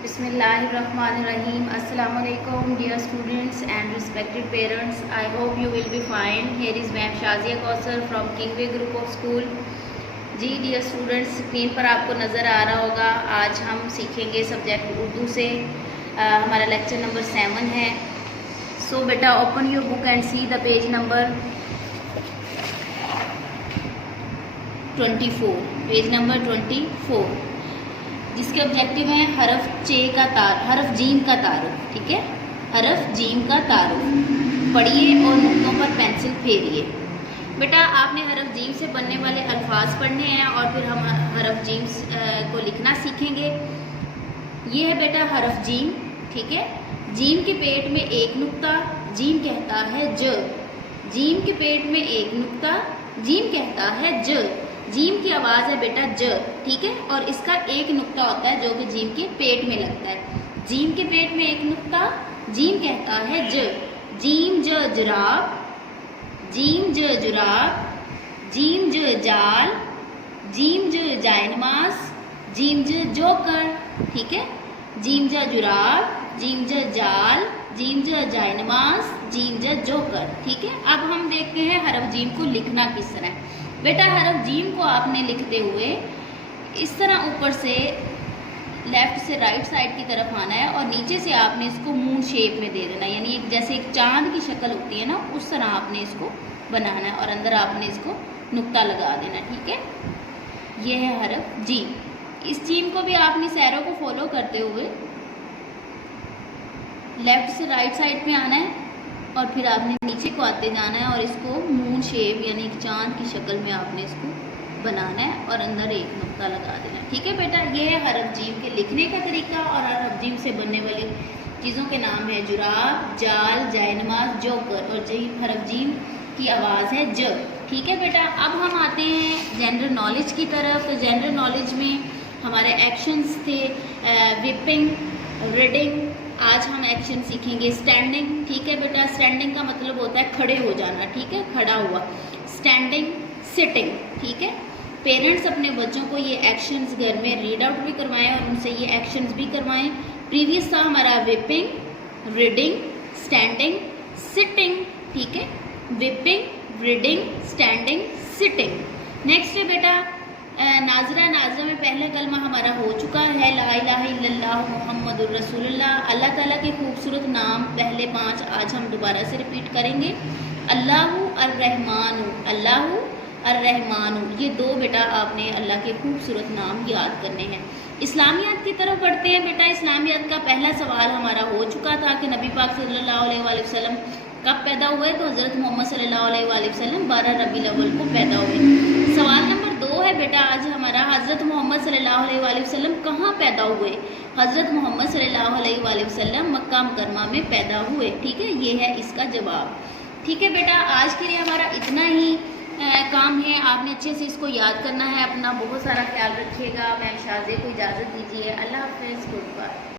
Bismillahirrahmanirrahim. Assalamualaikum dear students and respected parents. I hope you will be fine. Here is Ma'am Shazia Kausar from Kingway Group of School. जी dear students, screen पर आपको नज़र आ रहा होगा आज हम सीखेंगे सब्जेक्ट उर्दू से। हमारा लेक्चर नंबर 7 है। सो बेटा open your book and see the page number 24, page number 24, जिसके ऑब्जेक्टिव है हरफ जीम का तारुफ। ठीक है, हरफ जीम का तारुफ पढ़िए और नुक्तों पर पेंसिल फेरिए। बेटा आपने हरफ जीम से बनने वाले अल्फाज पढ़ने हैं और फिर हम हरफ जीम को लिखना सीखेंगे। ये है बेटा हरफ जीम। ठीक है, जीम के पेट में एक नुक्ता, जीम कहता है ज। जीम के पेट में एक नुक्ता, जीम कहता है ज। जीम की आवाज़ है बेटा ज। ठीक है, और इसका एक नुक्ता होता है जो कि जीम के पेट में लगता है। जीम के पेट में एक नुक्ता, जीम कहता है ज। जीम ज जुराब, जीम ज जुराब, जीम ज जाल, जीम ज जायनमाज, जीम ज जोकर। ठीक है, जीम ज जुराब, जीम ज जाल, जीम ज जायनमाज, जीम ज जोकर। ठीक है, अब हम देखते हैं हरफ जीम को लिखना किस तरह। बेटा हरफ जीम को आपने लिखते हुए इस तरह ऊपर से लेफ्ट से राइट साइड की तरफ आना है और नीचे से आपने इसको मून शेप में दे देना, यानी एक जैसे एक चांद की शक्ल होती है ना, उस तरह आपने इसको बनाना है और अंदर आपने इसको नुक्ता लगा देना। ठीक है, ये है हरफ जीम। इस जीम को भी आपने सैरों को फॉलो करते हुए लेफ्ट से राइट साइड पे आना है और फिर आपने नीचे को आते जाना है और इसको मून शेप यानी एक चांद की शक्ल में आपने इसको बनाना है और अंदर एक नुक्ता लगा देना। ठीक है बेटा, ये है हरफ जीम के लिखने का तरीका। और हरफ जीम से बनने वाली चीज़ों के नाम है जुराब, जाल, जायनमाज, जोकर। और हरफ जीम की आवाज़ है ज। ठीक है बेटा, अब हम आते हैं जनरल नॉलेज की तरफ। तो जनरल नॉलेज में हमारे एक्शंस थे विपिंग, रीडिंग। आज हम एक्शन सीखेंगे स्टैंडिंग। ठीक है बेटा, स्टैंडिंग का मतलब होता है खड़े हो जाना। ठीक है, खड़ा हुआ, स्टैंडिंग, सिटिंग। ठीक है, पेरेंट्स अपने बच्चों को ये एक्शंस घर में रीड आउट भी करवाएं और उनसे ये एक्शंस भी करवाएं। प्रीवियस था हमारा विपिंग, रीडिंग, स्टैंडिंग, सिटिंग। ठीक है, weeping, reading, standing, sitting. Next है बेटा नाजरा। नाजरा में पहला कलमा हमारा हो चुका है ला इलाहा इल्लल्लाह मुहम्मदुर रसूलुल्लाह। अल्लाह ताला के खूबसूरत नाम पहले 5 आज हम दोबारा से रिपीट करेंगे। अल्लाहु अर्रहमानु, अल्लाहु अर्रहमानु, ये 2 बेटा आपने अल्लाह के खूबसूरत नाम याद करने हैं। इस्लामियात की तरफ बढ़ते हैं बेटा। इस्लामियात का पहला सवाल हमारा हो चुका था कि नबी पाक सल्लल्लाहु अलैहि वसल्लम कब पैदा हुए। तो हज़रत मोहम्मद सल्लल्लाहु अलैहि वसल्लम 12 रबीउल अव्वल को पैदा हुए। सवाल नंबर 2 है बेटा आज हमारा, हज़रत मोहम्मद सल्लल्लाहु अलैहि वसल्लम कहाँ पैदा हुए। हज़रत मोहम्मद सल्लल्लाहु अलैहि वसल्लम मक्का मुकर्रमा में पैदा हुए। ठीक है, ये है इसका जवाब। ठीक है बेटा, आज के लिए हमारा इतना ही काम है। आपने अच्छे से इसको याद करना है। अपना बहुत सारा ख्याल रखिएगा। मैं शाज़े को इजाज़त दीजिए। अल्लाह हाफ़िज़, गुड बाय।